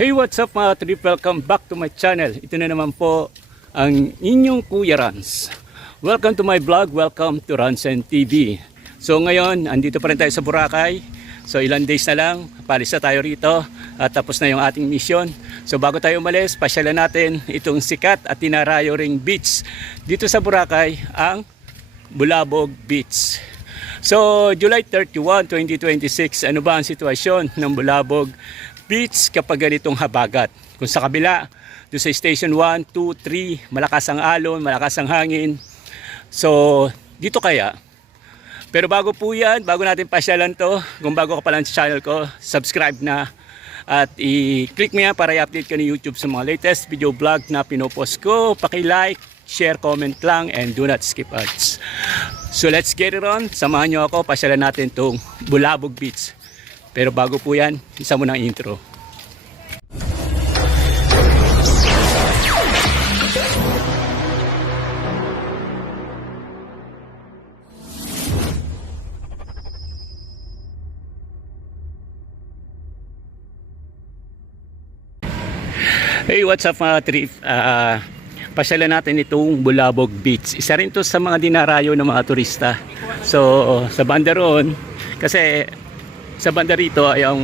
Hey, what's up mga trip? Welcome back to my channel. Ito na naman po ang inyong Kuya Rans. Welcome to my vlog. Welcome to Ransen TV. So ngayon, andito pa rin tayo sa Boracay. So ilang days na lang, palis na tayo rito at tapos na yung ating mission. So bago tayo umalis, pasyalan natin itong sikat at tinarayo ring beach dito sa Boracay, ang Bulabog Beach. So July 31, 2026, ano ba ang sitwasyon ng Bulabog Beach kapag ganitong habagat? Kung sa kabila, doon sa station 1, 2, 3, malakas ang alon, malakas ang hangin. So, dito kaya. Pero bago po yan, bago natin pasyalan to, kung bago ka pa lang sa channel ko, subscribe na. At i-click mo yan para i-update ka ni YouTube sa mga latest video vlog na pinopost ko. Paki-like, share, comment lang, and do not skip ads. So, let's get it on. Samahan nyo ako, pasyalan natin tong Bulabog Beach. Pero bago po yan, isa mo ng intro. Hey, what's up mga trip? Pasyalan natin itong Bulabog Beach. Isa rin to sa mga dinarayo ng mga turista. So, sa banda roon, kasi sa banda rito ay ang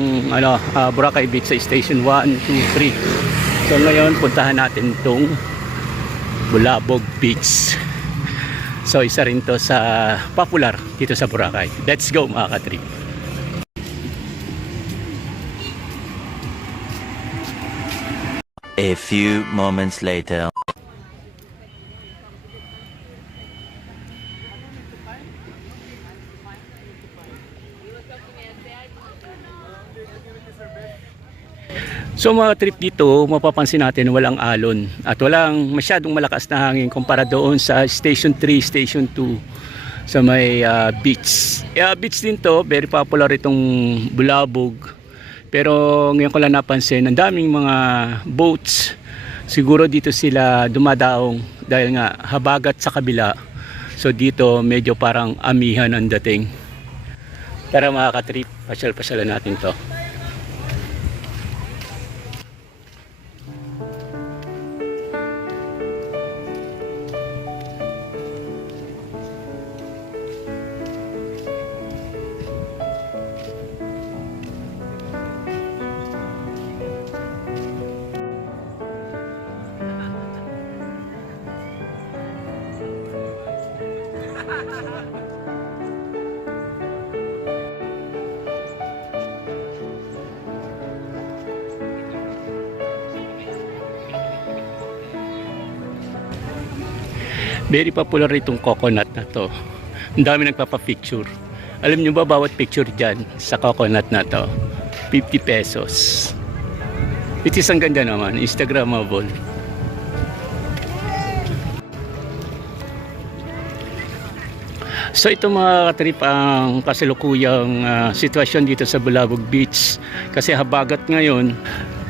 Boracay Beach sa station 1, 2, 3. So ngayon puntahan natin itong Bulabog Beach. So isa rin to sa popular dito sa Boracay. Let's go mga katrip. A few moments later. So mga trip dito, mapapansin natin walang alon at walang masyadong malakas na hangin kumpara doon sa station 3, station 2 sa may beach. Beach din to, very popular itong Bulabog. Pero ngayon ko lang napansin, ang daming mga boats. Siguro dito sila dumadaong dahil nga habagat sa kabila. So dito medyo parang amihan ang dating. Tara mga katrip, pasyal-pasyalan natin to. Very popular itong coconut na to. Ang dami nagpapapicture. Alam nyo ba bawat picture dyan sa coconut na to 50 pesos. It is ang ganda naman, Instagrammable. So ito mga katrip ang kasalukuyang sitwasyon dito sa Bulabog Beach. Kasi habagat ngayon.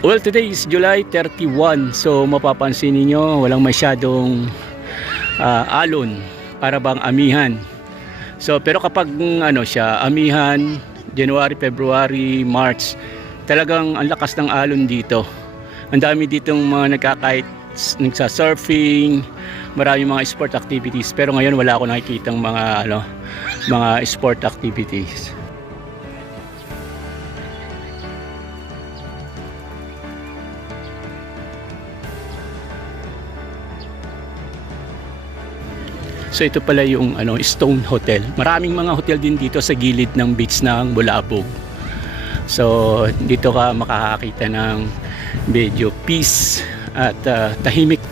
Well, today is July 31. So mapapansin niyo walang masyadong alon para bang amihan. So pero kapag siya amihan, January, February, March, talagang ang lakas ng alon dito. Ang dami ditong mga nagsa-surfing, maraming mga sport activities. Pero ngayon wala ako nakikitang mga sport activities. So ito pala yung Stone Hotel. Maraming mga hotel din dito sa gilid ng beach ng Bulabog. So dito ka makakakita ng medyo peace at tahimik.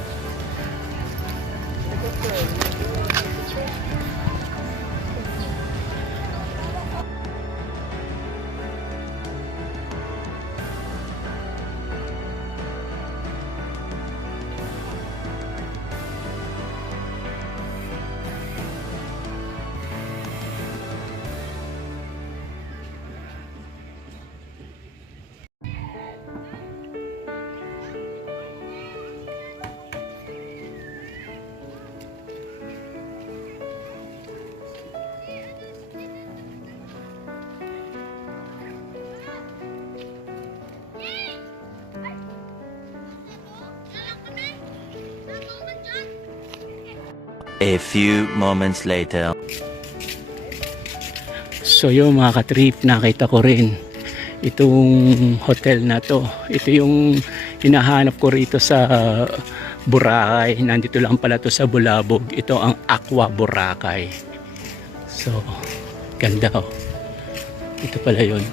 A few moments later. So yung mga katrip, nakita ko rin itong hotel na to. Ito yung hinahanap ko rito sa Boracay. Nandito lang pala to sa Bulabog. Ito ang Aqua Boracay. So, ganda oh. Ito pala yun.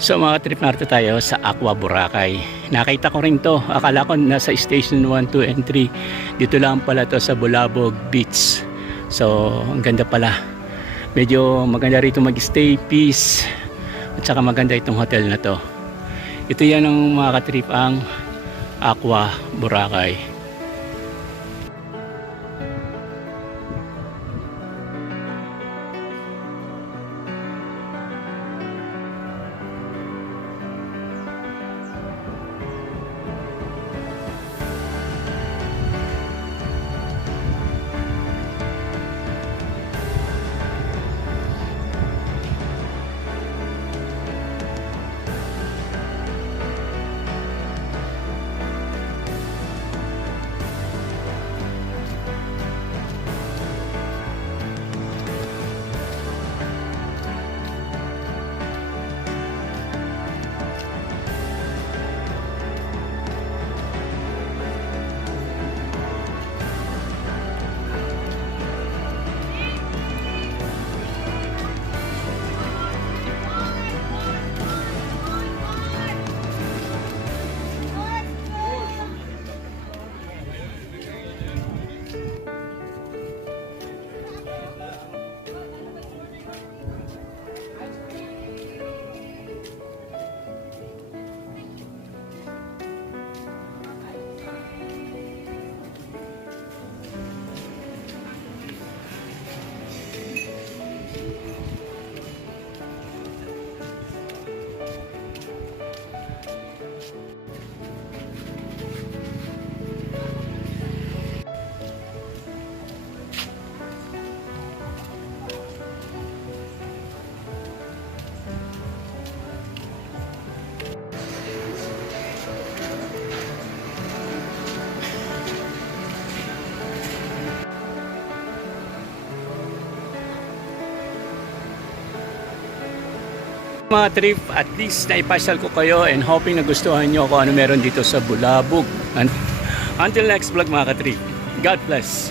So mga trip, narito tayo sa Aqua Boracay. Nakita ko rin to. Akala ko nasa station 1, 2, and 3. Dito lang pala to sa Bulabog Beach. So ang ganda pala. Medyo maganda rito mag-stay, peace. At saka maganda itong hotel na to. Ito yan ang mga katrip, ang Aqua Boracay. Mga trip, at least naipasyal ko kayo and hoping na gustuhan nyo kung ano meron dito sa Bulabog. And until next vlog mga katrip, God bless.